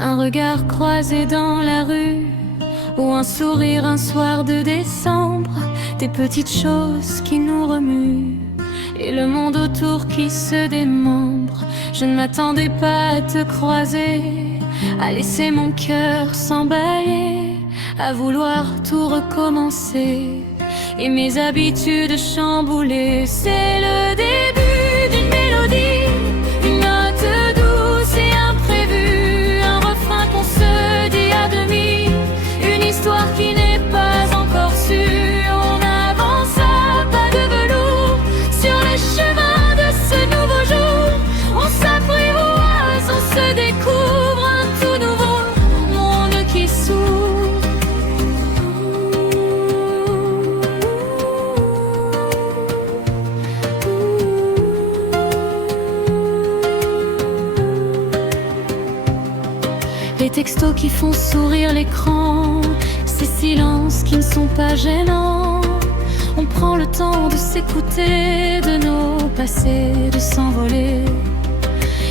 Un regard croisé dans la rue, ou un sourire un soir de décembre, des petites choses qui nous remuent, et le monde autour qui se démembre. Je ne m'attendais pas à te croiser, à laisser mon cœur s'emballer, à vouloir tout recommencer, et mes habitudes chambouler. C'est le début d'une mélodie, une note douce et imprévue, un refrain qu'on se dit à demi, une histoire qui n'est pas encore sûre. On avance à pas de velours sur les chemins de ce nouveau jour. On s'apprivoise, on se découvre un tout nouveau monde qui s'ouvre. Les textos qui font sourire l'écran, ces silences qui ne sont pas gênants. On prend le temps de s'écouter, de nos passés, de s'envoler.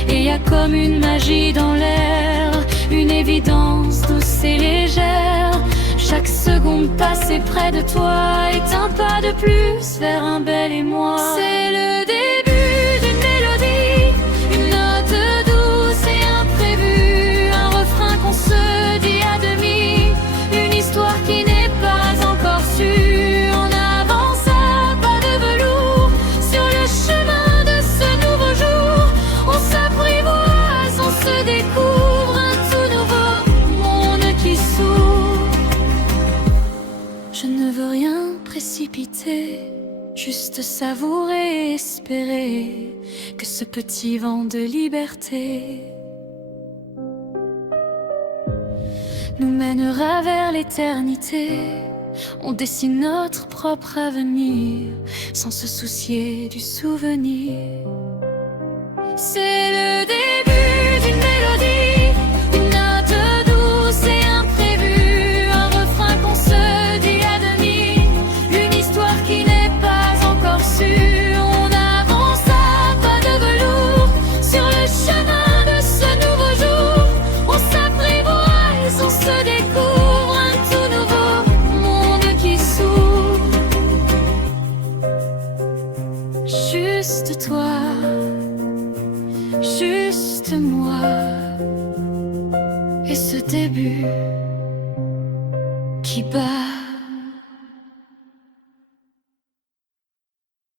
Et y a comme une magie dans l'air, une évidence douce et légère. Chaque seconde passée près de toi est un pas de plus vers un bel émoi. C'est le début d'une mélodie, une note douce et imprévue, un refrain qu'on se dit à demi, une histoire qui n'est pas encore sûre. On avance à pas de velours sur le chemin de ce nouveau jour. On s'apprivoise, on se découvre un tout nouveau monde qui s'ouvre. Je ne veux rien précipiter, juste savourer et espérer que ce petit vent de liberté nous mènera vers l'éternité. On dessine notre propre avenir sans se soucier du souvenir. C'est le début d'une mélodie, une note douce et imprévue, un refrain qu'on se dit à demi, une histoire qui n'est pas encore sûre. On avance à pas de velours sur le chemin de ce nouveau jour. On s'apprivoise, on se découvre un tout nouveau monde qui s'ouvre. Juste toi, juste moi, et ce début qui bat.